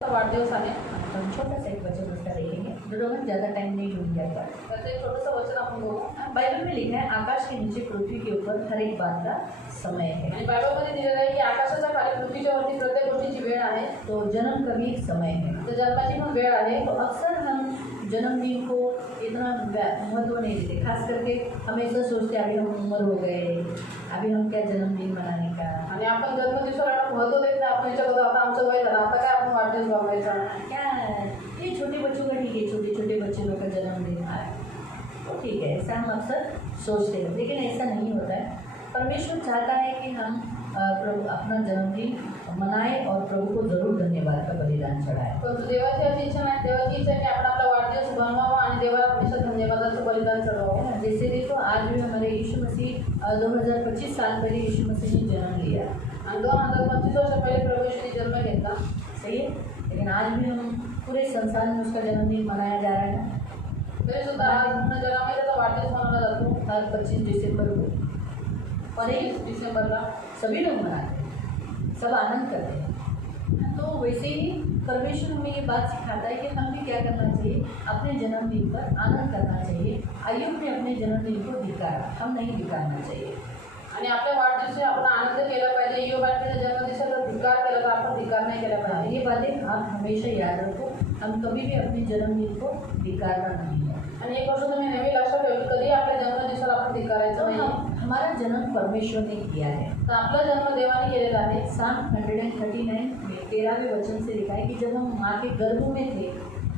वाढदिवस आहे. हम छोटा सा एक वचन उसका देखेंगे जो हम ज़्यादा टाइम नहीं लूँगी आपका। त्याचं एक छोटंसं वचन आपण बघू. बाइबल में लिखा है आकाश के नीचे पृथ्वी के ऊपर हर एक बात का समय है। आणि बायबलमध्ये दिलेलं आहे की आकाशाच्या खाली पृथ्वीच्या वरती प्रत्येक गोष्टीची वेळ आहे. तो जन्म का भी एक समय है। तर जन्माची पण वेळ आहे. तो अक्सर हम जन्मदिन को इतना महत्व नहीं देते, खास करके हम ऐसा सोचते अभी हम उम्र हो गए, अभी हम क्या जन्मदिन मनाने का। आणि आपण जन्मदिवसाला महत्त्व देत नाही. आपण विचार करतो आता आमचं वय झालं, आता काय आपण वाढदिवस बनवायचा. क्या ये छोटे बच्चों का ठीक है, छोटे छोटे बच्चे लोग का जन्मदिन है तो ठीक है, ऐसा हम अक्सर सोचते हैं, लेकिन ऐसा नहीं होता है। परमेश्वर चाहता है कि हम प्रभु अपना जन्मदिन मनाएं और प्रभु को ज़रूर धन्यवाद का बलिदान चढ़ाएं। परंतु देवाची अशी इच्छा नाही. देवाची इच्छा आहे की आपण आपला वाढदिवस बनवावा आणि देवाला हमेशा धन्यवादाचं बलिदान चढवावं. जैसे देखो आज भी हमारे यीशु मसीह 2025 साल पहले यीशु मसीह ने जन्म लिया आणि 2025 वर्ष पहिले प्रभू येशूने जन्म घेतला. सही है, लेकिन आज भी हम पूरे संसार में उसका जन्मदिन मनाया जा रहा है ना। तरी सुद्धा आज पूर्ण जगामध्ये त्याचा वाढदिवस मनवला जातो. हर 25 दिसंबर को और 21 डिसेंबरला सभी लोग मनाते हैं, सब आनंद करते हैं। तो वैसे ही परमेश्वर हमें ये बात सिखाता है कि हम भी क्या करना चाहिए, अपने जन्मदिन पर आनंद करना चाहिए। अय्यूब ने अपने जन्मदिन को धिक्कारा, हम नहीं धिक्कारना चाहिए। आणि आपल्या वाढदिवशी आपण आनंद केला पाहिजे. योबाने जन्मदिवसाचा धिक्कार केला तर आपण धिक्कार नाही केला पाहिजे. ये बातें आप हमेशा याद रखो, हम कभी भी अपने जन्मदिन को धिक्कारना नहीं है। आणि एक गोष्ट तुम्ही नेहमी लक्षात ठेवा, कधी आपल्या जन्मदिवसाला आपण धिक्कारायचं तो नाही. हमारा जन्म परमेश्वर ने किया है। तर आपला जन्म देवाने केलेला आहे. साम 139 में 13वें वचन से लिखा है कि जब हम माँ के गर्भ में थे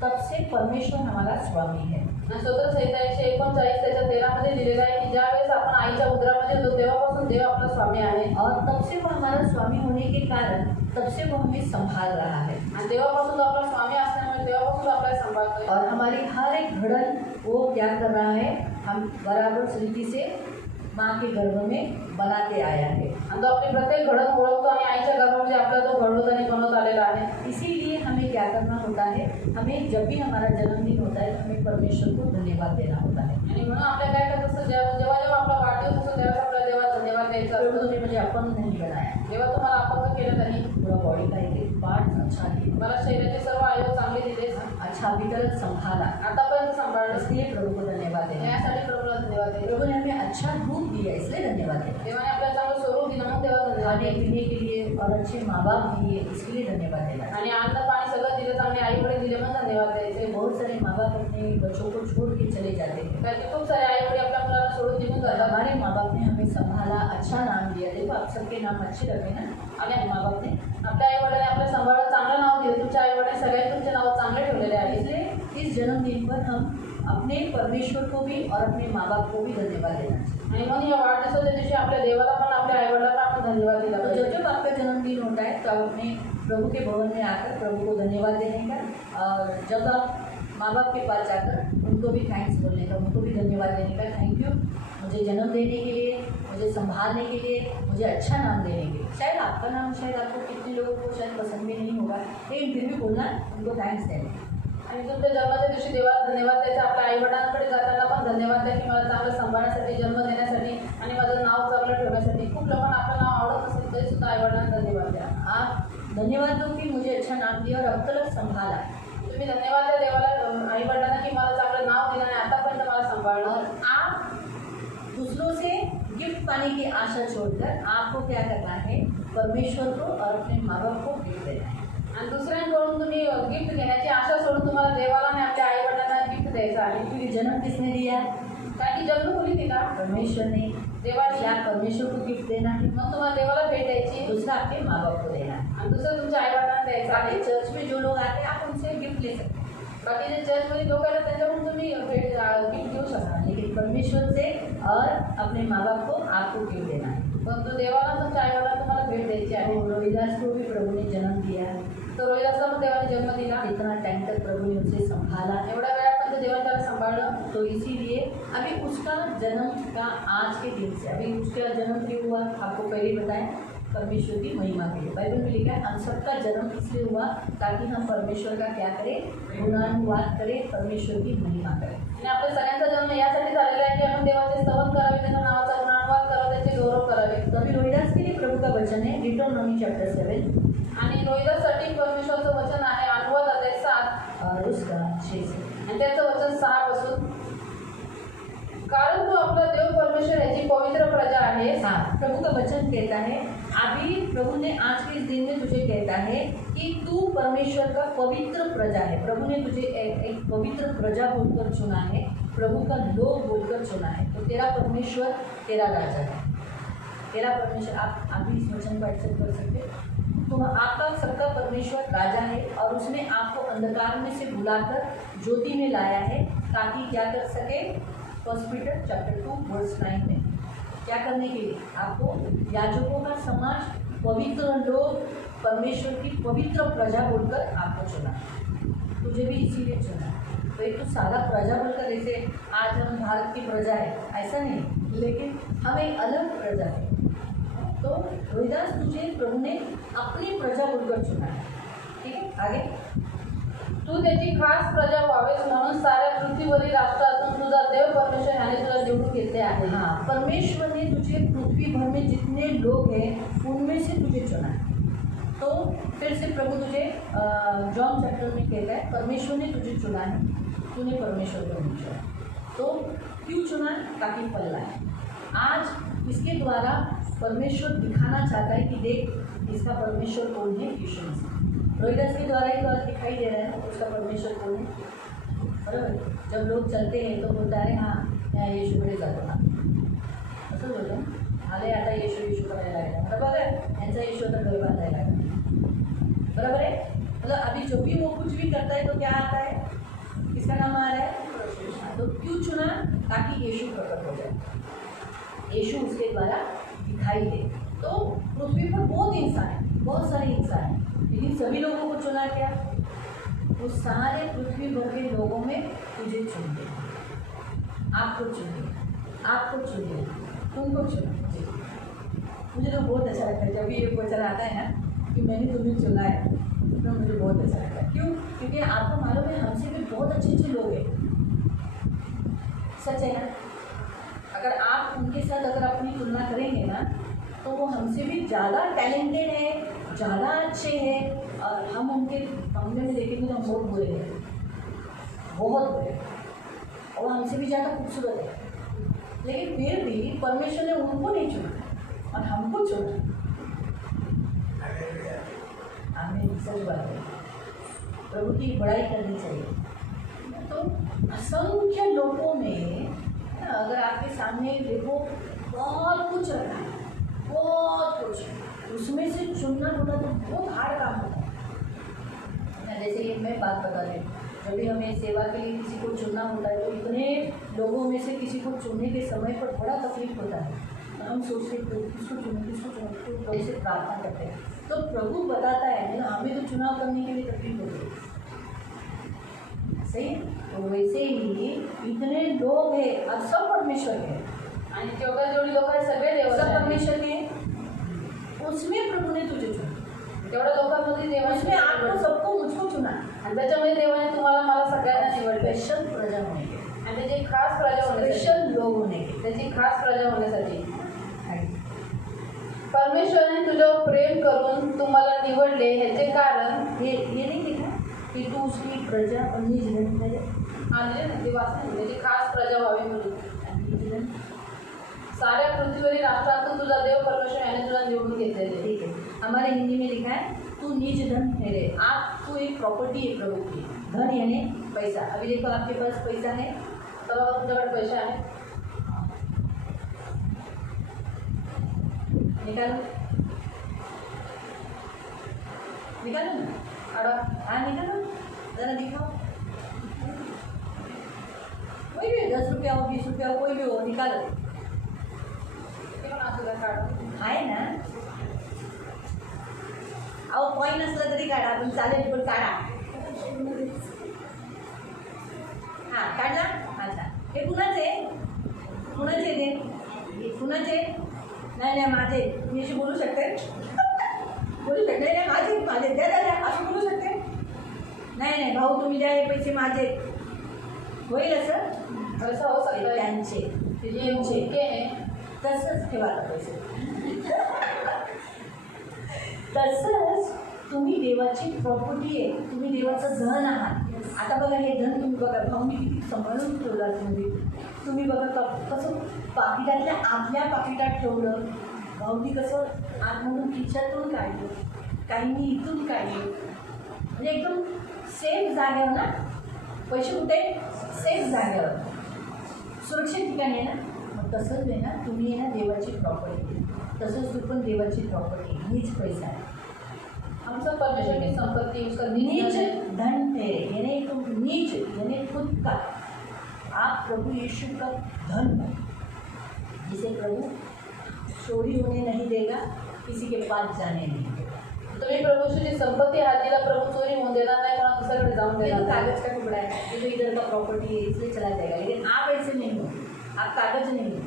तब से परमेश्वर हमारा स्वामी है। आणि स्तोत्र संहिता 139 त्याच्या 13 मध्ये दिलेला आहे की ज्या वेळेस आपण आईच्या उदरामध्ये होतो तेव्हापासून देव आपला स्वामी आहे. और तब से वो हमारा स्वामी होने के कारण तब से वो हमें संभाल रहा है आणि देवापासून तो आपला स्वामी असल्यामुळे देवापासून तो आपल्याला सांभाळतोय. और हमारी हर एक घड़न वो क्या कर रहा है, हम बराबर रीति से माँ के गर्भ में बनाते आया है। आणि तो आपली प्रत्येक घडण ओळखतो आणि आईच्या गर्भामध्ये आपला तो घडवत आणि बनवत आलेला आहे. इसीलिए हमें क्या करना होता है, हमें जब भी हमारा जन्मदिन होता है तो हमें परमेश्वर को धन्यवाद देना होता है। आणि म्हणून आपल्या काय करायचं असतं, जेव्हा जेव्हा आपला वाढदिवस असतो त्यावेळेस आपल्याला देवाला धन्यवाद द्यायचा प्रभु असतो. ने मुझे अपंग नहीं बनाया, देवा तुम्हाला अपंग केलं त्यांनी, पूरा बॉडी का एक एक पार्ट अच्छा दिया, मला शरीराचे सर्व अवयव चांगले दिले, अच्छा अभी तक संभाला, आतापर्यंत सांभाळलं. इसलिए प्रभु को धन्यवाद देना। यासाठी प्रभूला धन्यवाद द्यायचे. प्रभु ने हमें अच्छा रूप दिया इसलिए धन्यवाद देना। देवाने आपल्याला चांगलं स्वरूप दिलं म्हणून देवाला धन्यवाद खाने द्यायचे. पीने के लिए और अच्छे माँ बाप दिए इसके लिए धन्यवाद देना। आणि अन्न पाणी सगळं दिलं, चांगले आई वडील दिले म्हणून धन्यवाद द्यायचे. बहुत सारे माँ बाप अपने बच्चों को छोड़ के चले जाते हैं, कारण की खूप सारे आई वडील आपल्या मुलाला सोडून निघून और जातात. हमारे माँ बाप ने हमें संभाला, अच्छा नाम दिया। देखो आप सबके नाम अच्छे रखे ना, आणि माँ बाप ने, आपल्या आई वडिलांनी आपल्या सांभाळलं, चांगलं नाव दिलं. तुमच्या आई वडिलांनी सगळे तुमचे नाव चांगले ठेवलेले आहे. इसलिए इस जन्मदिन पर हम अपने परमेश्वर को भी और अपने माँ बाप को भी धन्यवाद देना चाहिए। आणि म्हणून या वाढदिवसाच्या दिवशी आपल्या देवाला पण आपल्या आई वडिलांना आपण धन्यवाद दिला तो पाहिजे. जब जब आपका जन्मदिन होता है तो आप अपने प्रभु के भवन में आकर प्रभु को धन्यवाद देने का, और जब आप माँ बाप के पास जाकर उनको भी थैंक्स बोलने का, उनको भी धन्यवाद देने का, थैंक यू मुझे जन्म देने के लिए, मुझे संभालने के लिए, मुझे अच्छा नाम देने के लिए। शायद आपका नाम शायद आपको कितने लोगों को शायद पसंद भी नहीं होगा, लेकिन फिर भी बोलना, उनको थैंक्स देना। आणि तुमच्या जन्माच्या दिवशी देवाला धन्यवाद द्यायचा. आपल्या आई वडिलांकडे जाताना पण धन्यवाद द्या की मला चांगलं सांभाळण्यासाठी, जन्म देण्यासाठी आणि माझं नाव चांगलं ठेवण्यासाठी. खूप लोकांना आपलं नाव आवडत असेल तरी सुद्धा आई वडिलांना धन्यवाद द्या. आप धन्यवाद दो कि मुझे अच्छा नाम दिया और अब तक संभाला। तुम्ही धन्यवाद द्या देवाला, आई वडिलांना की मला चांगलं नाव दिलं आणि आतापर्यंत मला सांभाळलं. और आप दूसरों से गिफ्ट पाने की आशा छोड़कर आपको क्या करना है, परमेश्वर को और अपने माँ बाप को गिफ्ट देना है। आणि दुसऱ्यांकडून तुम्ही गिफ्ट घेण्याची आशा सोडून तुम्हाला देवाला आणि आपल्या आई वडिलांना गिफ्ट द्यायचं आहे. क्योंकि जन्म किसने दिया है, कारण की जन्म कोणी दिला, परमेश्वर ने। देवाने. क्या परमेश्वर को गिफ्ट देना है, मग तुम्हाला देवाला भेट द्यायची दूसरा आपके माँ बाप को देना है। आणि दुसरं तुमच्या आई वडिलांना द्यायचं आहे. बाकी चर्च में जो लोग आते हैं आप उनसे गिफ्ट ले सकते हैं, बाकीचे चर्चमध्ये लोक आले त्यांच्याकडून तुम्ही भेट गिफ्ट घेऊ शकता. लेकिन परमेश्वर से और अपने माँ बाप को आपको गिफ्ट देना है। परंतु देवाला तुमच्या आई वडिलांना तुम्हाला भेट द्यायची आहे. और रविदास को भी प्रभु ने जन्म दिया है, तर रोहिदासला पण देवाने जन्म दिला. इतना टाइम तक प्रभु ने उसे संभाला, एवढ्या वेळापर्यंत देवाने त्याला सांभाळलं. तो इसीलिए अभी उसका जन्म का आज के दिन से, अभी उसका जन्म क्यों हुआ आपको पहले बताएं, परमेश्वर की महिमा के लिए। बाइबल में लिखा है हम सबका जन्म इसलिए हुआ ताकि हम परमेश्वर का क्या करें, गुणानुवाद करें, परमेश्वर की महिमा करें। आणि आपल्या सगळ्यांचा जन्म यासाठी झालेला आहे की आपण देवाचे स्तवन करावे, त्याच्या नावाचा गुणानुवाद करावा, त्याचे गौरव करावे. तो अभी रोहिदास के लिए प्रभु का वचन है, डिटोनॉमी चैप्टर 7। आणि रोहिदाससाठी परमेश्वरचं वचन आहे परमेश्वर याची पवित्र प्रजा आहे। हाँ, प्रभु का वचन कहता है, अभी प्रभु ने आज के इस दिन में तुझे कहता है कि तू परमेश्वर का पवित्र प्रजा है। प्रभु ने तुझे एक पवित्र प्रजा बोलकर चुना है, प्रभु का लोग बोलकर चुना है। तो तेरा परमेश्वर तेरा राजा है, तेरा परमेश्वर। आप भी इस वचन को एक्सेप्ट कर सकते हो। तो आपका सबका परमेश्वर राजा है और उसने आपको अंधकार में से बुलाकर ज्योति में लाया है, ताकि क्या कर सके। 1 पीटर चैप्टर 2 वर्स 9 में क्या करने के लिए आपको याजकों का समाज, पवित्र लोग, परमेश्वर की पवित्र प्रजा बोलकर आपको चुना। तुझे भी इसीलिए चुना। तो एक तो सारा प्रजा बोलकर, जैसे आज हम भारत की प्रजा है ऐसा नहीं, लेकिन हम एक अलग प्रजा है। तो रोहिदास, तुझे प्रभु ने अपनी प्रजा बोलकर चुना है। ठीक है, आगे। तू त्याची खास प्रजा व्हावेस म्हणून साऱ्या पृथ्वीवरील राष्ट्रातून तुझा देव परमेश्वर याने तुला निवडून घेतले आहे। हाँ, परमेश्वर ने तुझे पृथ्वी भर में जितने लोग हैं उनमें से तुझे चुना है। तो फिर से प्रभु तुझे जॉन चैप्टर में कहता है, परमेश्वर ने तुझे चुना है, तूने परमेश्वर को नहीं चुना। तो क्यों चुना? ताकि फल लाए। आज इसके द्वारा परमेश्वर दिखाना चाहता है कि देख इसका परमेश्वर कौन है, यीशु मसीह। रोहिदास के द्वारा ही तो आज दिखाई दे रहा है ना उसका परमेश्वर कौन है, बरोबर। जब लोग चलते हैं तो बोलता है हाँ मैं येशूकडे जातो ना, असं बोलतो आले आता येशू करायला लागला, बरोबर है। यांचा येशू आता घर बांधायला लागला, बराबर है। मतलब अभी जो भी वो कुछ भी करता है तो क्या आता है, किसका नाम आ रहा है, तो क्यों चुना? ताकि यीशु प्रकट हो जाए, यीशु उसके द्वारा दिखाई दे। तो पृथ्वी पर बहुत इंसान है, बहुत सारे इंसान हैं, लेकिन सभी लोगों को चुना क्या? वो सारे पृथ्वी भर के लोगों में तुझे चुन लिया, आपको चुन लिया, आपको चुन लिया, तुमको चुना। मुझे तो बहुत अच्छा लगता है जब भी ये क्वेश्चन आता है ना कि मैंने तुम्हें चुना है, तो मुझे बहुत अच्छा लगता है। क्यों? क्योंकि आपको मालूम है हमसे भी बहुत अच्छे अच्छे लोग हैं, सच है ना। अगर आप उनके साथ अगर अपनी तुलना करेंगे ना तो वो हमसे भी ज़्यादा टैलेंटेड है, ज़्यादा अच्छे हैं, और हम उनके मामले में देखेंगे तो हम बहुत बुरे हैं, बहुत बुरे, और हमसे भी ज़्यादा खूबसूरत है। लेकिन फिर भी परमेश्वर ने उनको नहीं चुना और हमको चुना। हमें सच बात है, प्रभु की बड़ाई करनी चाहिए। तो असंख्य लोगों में अगर आपके सामने देखो बहुत कुछ रखा है, बहुत कुछ, उसमें से चुनना ढूंढना तो बहुत हार्ड काम होता है। जैसे ये मैं बात बता रही हूँ, जब भी हमें सेवा के लिए किसी को चुनना होता है तो इतने लोगों में से किसी को चुनने के समय पर बड़ा तकलीफ होता है। तो हम सोचते हैं किसको चुने, तो प्रभु से प्रार्थना करते हैं। तो प्रभु बताता है ना, हमें तो चुनाव करने के लिए तकलीफ होती है, सही। तो वैसे ही इतने लोग हैं और सब परमेश्वर के आणि जेवढा जेवढी लोक आहेत सगळे देव सब परमेश्वर के, उसमें प्रभु ने तुझे चुना, तेवढ्या लोकांमध्ये देवाने उसने आपको सबको मुझको चुना, आणि त्याच्यामध्ये देवाने तुम्हाला मला सगळ्यांना निवडले स्पेशल प्रजा होने के, आणि त्याची खास प्रजा होण्यासाठी, स्पेशल लोग होने के। त्याची खास प्रजा होण्यासाठी परमेश्वराने तुझ्यावर प्रेम करून तुम्हाला निवडले। ह्याचे कारण ये नहीं लिखा कि तू उसकी प्रजा और निज जन है, आलेले ना ते वाचन, त्याची खास प्रजा व्हावी म्हणून साऱ्या पृथ्वीवरील राष्ट्रातून तुझा देव परमेश्वर याने तुला निवडून घेतलेले। ठीक है, हमारे हिंदी में लिखा है तू निज धन ठहरे। आपको एक प्रॉपर्टी है प्रभु की, धन यानी पैसा। अभी देखो आपके पास पैसा है, तर बाबा तुझ्याकडे पैसे आहेत, निकालो निकालो ना, आडा हाँ निकालो, जरा दिखाओ, कोई भी 10 रुपया हो, 20 रुपया हो, कोई भी हो, निकालो। ते पण असं काढ आहे ना, अहो कॉईन असलं तरी काढा, पण चालेल, पण काढा। हां काढला, अच्छा हे कुणाचे, कुणाचे ते, कुणाचे? नाही माझे, मी अशी बोलू शकते, बोलू शकते, नाही माझे माझे द्या द्या असं बोलू शकते, नाही भाऊ तुम्ही द्या, हे पैसे माझे, होईल असं? असं हो सकतं त्यांचे, तुमचे तसंच ठेवा पैसे। तसंच तुम्ही देवाची प्रॉपर्टी आहे, तुम्ही देवाचं धन आहात। आता बघा हे धन तुम्ही बघा, भाऊनी किती सांभाळून ठेवला तुम्ही, तुम्ही बघा कसं पाकिटातल्या आतल्या पाकिटात ठेवलं, भाऊनी कसं आतमधून खिशातून काढलं, काहींनी इथून काढले, म्हणजे एकदम सेफ जागेवर ना. पैसे कुठे? सेफ जागेवर, सुरक्षित ठिकाणी आहे ना. मग तसंच आहे ना, तुम्ही आहे ना देवाची प्रॉपर्टी, तसंच तू पण देवाची प्रॉपर्टी, हीच पैसा आहे. आमचं परमेश्वर की संपत्ति उसका नीच धन थे, यानी तुम नीच यानी खुद का, आप प्रभु यीशु का धन हो, जिसे प्रभु चोरी होने नहीं देगा, किसी के पास जाने नहीं देगा. तुम्ही प्रभूची संपत्ती हात दिला, प्रभू चोरी होऊन देणार नाही, कोणा दुसऱ्याकडे जाऊन ये तो देणार नाही. कागज का टुकड़ा है, ये तो इधर का प्रॉपर्टी है, इसलिए चला जाएगा. लेकिन आप ऐसे नहीं हो, आप कागज नहीं हो.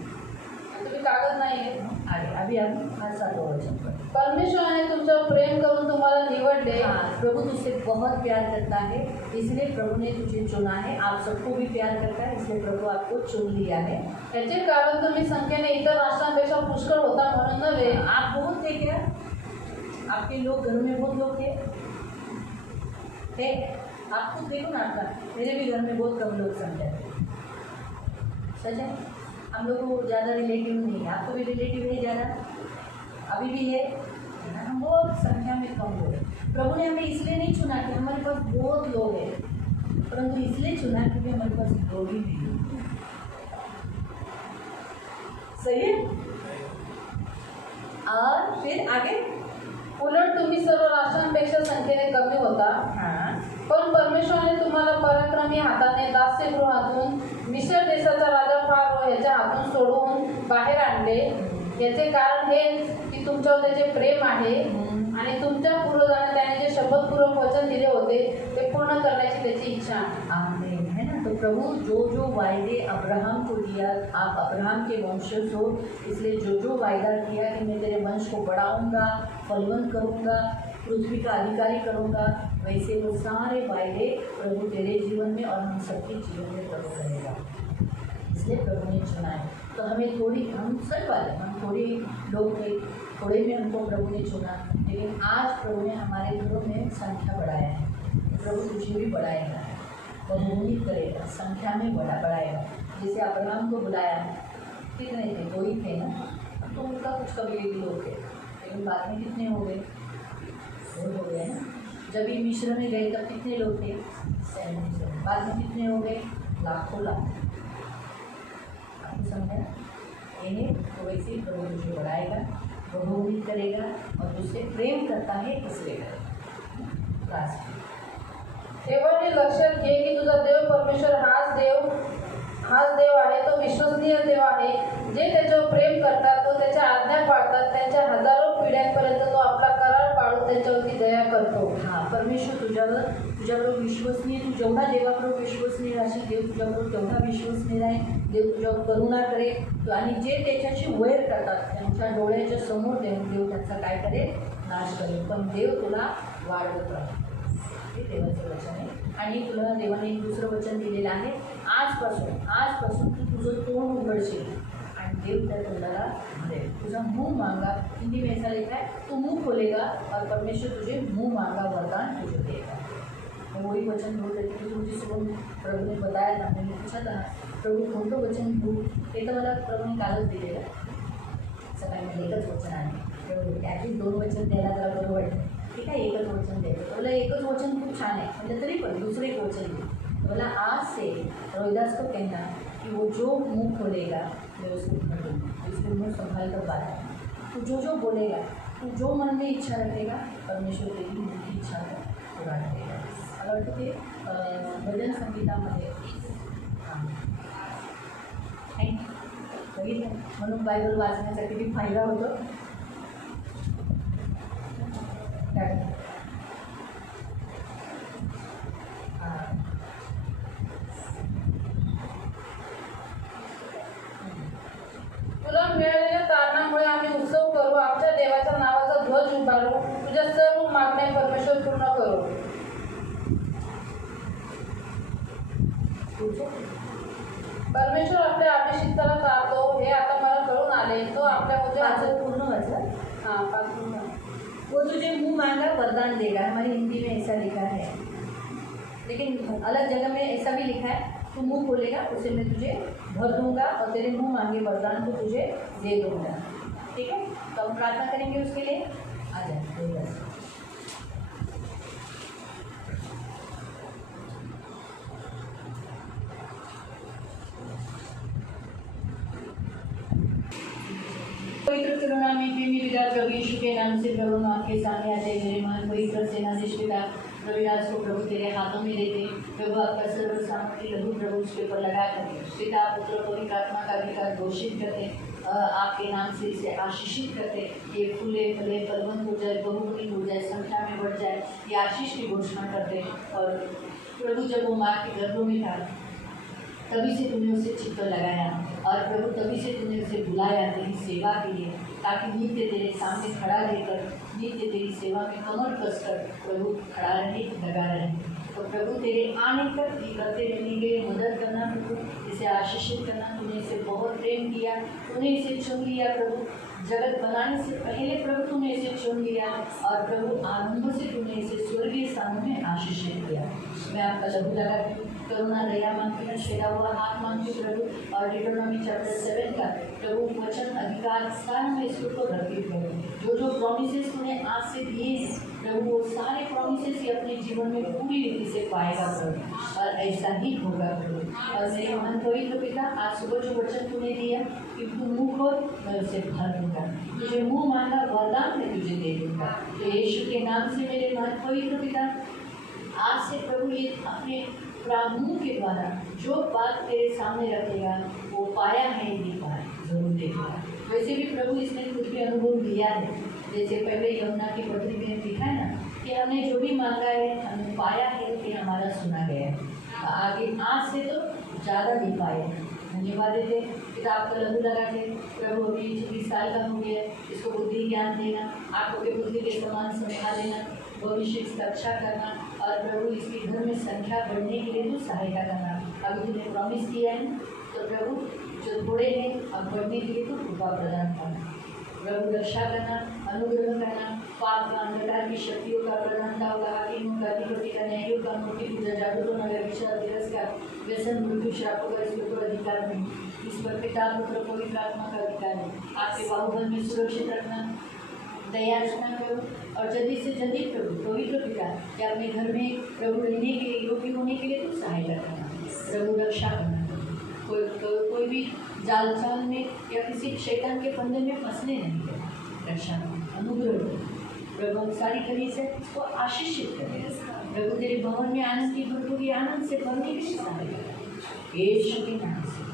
तुम्ही कागद नाही आहे. आगे अभी हम हर साल वचन पढ़ें. परमेश्वराने तुमच्यावर प्रेम करून तुम्हाला निवडले. हाँ, प्रभु तुझसे बहुत प्यार करता है, इसलिए प्रभु ने तुझे चुना है. आप सबको भी प्यार करता है, इसलिए प्रभु आपको चुन लिया है. याचे कारण तुम्ही संख्येने इतर राष्ट्रांपेक्षा पुष्कळ होता म्हणून नव्हे. आप बहुत थे क्या? आपके लोग घर में बहुत लोग थे. आप खुद देखो ना, आपका मेरे भी घर में बहुत कम लोग समझे. सच है, हम लोग को ज़्यादा रिलेटिव नहीं है. आपको भी रिलेटिव है ज़्यादा, अभी भी है ना. हम बहुत संख्या में कम लोग हैं. प्रभु ने हमें इसलिए नहीं चुना कि हमारे पास बहुत लोग हैं, परंतु इसलिए चुना क्योंकि हमारे पास लोग ही नहीं. सही है. और फिर आगे, उलट तुम्ही सर्व राष्ट्रांपेक्षा संख्येने कमी होता. हाँ, पण परमेश्वराने तुम्हाला पराक्रमी हाताने दास्यगृहातून मिस्र देशाचा राजा फारो ह्याच्या हातून सोडवून बाहेर आणले. याचे कारण हेच की तुमच्यावर त्याचे प्रेम आहे आणि तुमच्या पूर्वजांना त्याने जे शपथपूर्वक वचन दिले होते ते पूर्ण करण्याची त्याची इच्छा आहे. आमीन. है ना. तो प्रभु जो वायदे अब्राहम को दिया, आप अब्राहम के वंशज हो, इसलिए जो वायदा किया कि मैं तेरे वंश को बढ़ाऊंगा, फलवंत करूंगा, पृथ्वी का अधिकारी करूंगा, वैसे वो सारे वायदे प्रभु तेरे जीवन में और हम सबके जीवन में प्रभु करेगा. इसलिए प्रभु ने चुना है. तो हमें थोड़ी, हम सब वाले, हम थोड़े लोग थे, थोड़े में हमको प्रभु ने चुना, लेकिन आज प्रभु ने हमारे घरों में संख्या बढ़ाया है. प्रभु तुझे भी बढ़ाएगा, बहुगुणित करेगा, संख्या में बढ़ाएगा. जैसे अब्राहम को बुलाया, कितने थे? 2 ही थे ना. तो उनका कुछ कबीले लोग थे, लेकिन बाद में कितने हो गए? 2 हो गए ना. जब ये मिस्र में गए तब कितने लोग थे? 7. बाद में कितने हो गए? लाखों लाख. आपको समझा? इन्हें तो वैसे ही प्रभु तुझे बढ़ाएगा, बहुगुणित करेगा और तुझसे प्रेम करता है इसलिए करेगा. तेव्हा मी लक्षात घे की तुझा देव परमेश्वर हाच देव आहे. तो विश्वसनीय देव आहे. जे त्याच्यावर प्रेम करतात, तो त्याच्या आज्ञा पाळतात, त्यांच्या हजारो पिढ्यांपर्यंत तो आपला करार पाळून त्यांच्यावरती दया करतो. हाँ, परमेश्वर तुझ्याबरोबर विश्वसनीय. तू जेवढा देवाबरोबर विश्वसनीय राहशील, देव तुझ्याबरोबर तेवढा विश्वसनीय राहील. देव तुझ्यावर करुणा करेल. आणि जे त्याच्याशी वैर करतात त्यांच्या डोळ्याच्या समोर देव त्यांचा काय करेल? नाश करेल. पण देव तुला वाढवत राहील. हे देवाचं वचन आहे. आणि तुला देवाने एक दुसरं वचन दिलेलं आहे. आजपासून तू तुझं तोंड उघडशील आणि देव त्या तोंडाला भरेल. तुझा मुंह मांगा, हिंदी में ऐसा लिखा है, तू मुंह खोलेगा और परमेश्वर तुझे मुंह मांगा वरदान तुझे देगा. मैं वही वचन बोल रही थी, मुझे सुबह प्रभु ने बताया था. मैंने पूछा था प्रभु कोणतं वचन घेऊ, ते तर मला प्रभूने कालच दिलेलं. सकाळी मला एकच वचन आहे. ॲटलीस्ट 2 वचन द्यायला जरा बरं वाटतं. ठीक आहे, एकच वचन द्यायचं. मला एकच वचन खूप छान आहे, म्हणजे तरी पण दुसरं एक वचन दे. बोला आज से रोहिदास को कहना कि वो जो मुंह खोलेगा मैं उसको भर दूँगा. उसको मुँह संभाल कर बात है. तू जो बोलेगा, तू जो मन में इच्छा रखेगा, परमेश्वर तेरी मन की इच्छा को पूरा करेगा. मला वाटतं ते भजन संगीतामध्ये बघितलं. म्हणून बायबल वाचण्याचा किती फायदा होतो. तुला मिळालेल्या तारणामुळे आम्ही उत्सव करू, आमच्या देवाच्या नावाचा ध्वज उभारू, तुझ्या सर्व मागण्या परमेश्वर पूर्ण करू. परमेश्वर आपल्या अभिषिक्ताला चालतो हे आता मला कळून आले. तो आपल्या वाचन पूर्ण वाचन. हाँ 5 वो तुझे मुंह मांगा वरदान देगा. हमारी हिंदी में ऐसा लिखा है, लेकिन अलग जगह में ऐसा भी लिखा है तू मुंह खोलेगा उसे मैं तुझे भर दूंगा और तेरे मुंह मांगे वरदान को तुझे दे दूंगा। ठीक है, तो हम प्रार्थना करेंगे उसके लिए। आ जाए पवित्र करुणामय प्रेमी पिता प्रभु यीशु के नाम से प्रभु हम आपके सामने आते हैं। मेरे महान पवित्र सेनाधीश पिता रविराज को प्रभु तेरे हाथों में देते। प्रभु आपका सर्व सामर्थ्य लघु प्रभु उसके ऊपर लगा करके पिता पुत्र पवित्र आत्मा का अधिकार घोषित करते, आपके नाम से इसे आशीषित करते। ये फूले फले फलवंत हो जाए, बहुगुणी हो जाए, संख्या में बढ़ जाए, ये आशीष की घोषणा करते। और प्रभु जब वो माँ के गर्भों में था तभी से तुमने उसे चित्त लगाया और प्रभु तभी से तुमने उसे बुलाया तेरी सेवा के लिए, ताकि नित्य तेरे सामने खड़ा रहकर नित्य तेरी सेवा में कमर कसकर प्रभु खड़ा रहे, लगा रहे। तो प्रभु तेरे आने तक ये करते रहने के लिए मदद करना, प्रभु इसे आशीषित करना। तूने इसे बहुत प्रेम किया, तूने इसे चुन लिया प्रभु, जगत बनाने से पहले प्रभु तूने इसे चुन लिया और प्रभु आनंदों से तूने इसे स्वर्गीय स्थानों में आशीषित किया। मैं आपका लघु लगा करुणा दया मांगती हूँ, छेदा हुआ हाथ मांगती हूँ प्रभु। और डिटोनॉमी चैप्टर 7 का प्रभु वचन अधिकार स्थान में इसके ऊपर रखित करो। जो जो प्रॉमिसेस तूने आज से दिए हैं प्रभु, वो सारे प्रॉमिसेस ही अपने जीवन में पूरी रीति से पाएगा प्रभु, और ऐसा ही होगा प्रभु। और मेरे महान पवित्र पिता, आज सुबह जो वचन तूने दिया कि तू मुँह खोल मैं उसे भर दूंगा, तुझे मुँह मांगा वरदान मैं तुझे दे दूंगा। तो यीशु के नाम से मेरे महान पवित्र पिता, आज से प्रभु ये अपने मुँह के द्वारा जो बात तेरे सामने रखेगा वो पाया है नहीं पाया जरूर देखेगा। वैसे भी प्रभु इसने खुद भी अनुभव लिया है, जैसे पहले यमुना की पत्री में लिखा है ना कि हमने जो भी मांगा है हमने पाया है कि हमारा सुना गया है। आगे आज से तो ज़्यादा भी पाए। धन्यवाद देते किताब का लघु लगा के प्रभु अभी 26 साल का हो गया, इसको बुद्धि ज्ञान देना, आंखों के बुद्धि के समान समझा देना, भविष्य की रक्षा करना और प्रभु इसकी घर में संख्या बढ़ने के लिए तो सहायता करना। अभी तुमने प्रॉमिस किया है तो प्रभु जो थोड़े हैं अब बढ़ने के लिए तो कृपा प्रदान करना। प्रभु रक्षा करना, अनुग्रह करना, पाप का अंधकार की शक्तियों का प्रधानता होगा, हाकिमों का अधिपति का न्यायों का मूर्ति पूजा जागरूक नगर विशाल तिरस्कार व्यसन मृत्यु श्रापों का इसके ऊपर अधिकार नहीं। इस पर पिता पुत्र पवित्र आत्मा का अधिकार है। आपके बाहुबल में सुरक्षित रखना, दया रखना प्रभु, और जल्दी से जल्दी प्रभु पवित्र पिता या अपने घर में प्रभु रहने के लिए योग्य होने के लिए तो सहायता करना, प्रभु रक्षा करना। कोई भी जाल चाल में या किसी शैतान के फंदे में फंसने नहीं देना, रक्षा करना, अनुग्रह प्रभु सारी कली से उसको आशीषित करें। प्रभु तेरे भवन में आनंद की भरपूरी आनंद से भरने की सहायता करें, यीशु के नाम से।